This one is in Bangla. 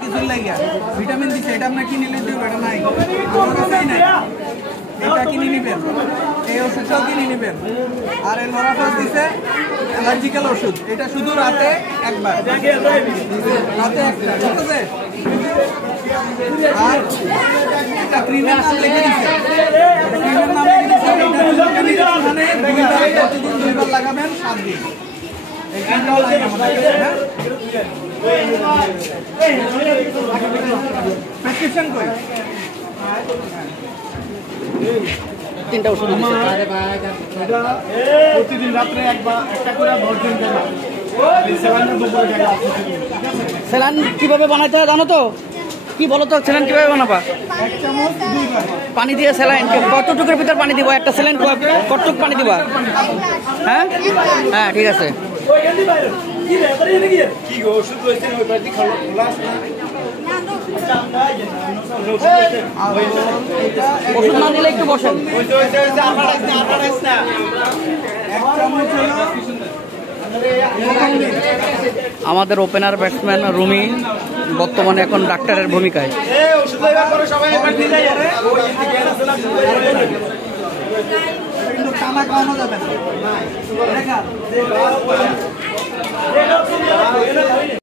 কিছুর লাগিয়া ভিটামিন দিচ্ছে, এটা আপনার কিনে নিতে হবে, এটা নাই আমার কাছেই নাই। এটা কিনে নিবেন, এই ওষুধটাও কিনে নিবেন। আর এই লরাফস দিচ্ছে অ্যালার্জিক্যাল ওষুধ, এটা শুধু রাতে একবার, রাতে একটা, ঠিক আছে। আর একটা ক্রিমের নাম লিখে দিচ্ছে, ক্রিমের নাম লিখে দিচ্ছে, এটা মানে প্রতিদিন 2 বার লাগাবেন 7 দিন। এই ক্রিমটাও লাগে আমাদের, হ্যাঁ। প্রেসক্রিপশন কই? 3টা ওষুধ প্রতিদিন রাত্রে একটা করে 10 দিন স্যালাইন কিভাবে বানাইতে হয় জানো তো? কি বলো তো, স্যালাইন কিভাবে বানাবা? 1 চামচ 2 বার পানি দিয়ে স্যালাইন কতটুকুর ভিতর পানি দিব? একটা স্যালাইন কতটুকু পানি দিবা? হ্যাঁ হ্যাঁ, ঠিক আছে। ওষুধ না দিলে একটু বসেন। আমাদের ওপেনার ব্যাটসম্যান রুমি বর্তমানে এখন ডাক্তারের ভূমিকায়। কিন্তু টানা খাওয়ানো যাবে না।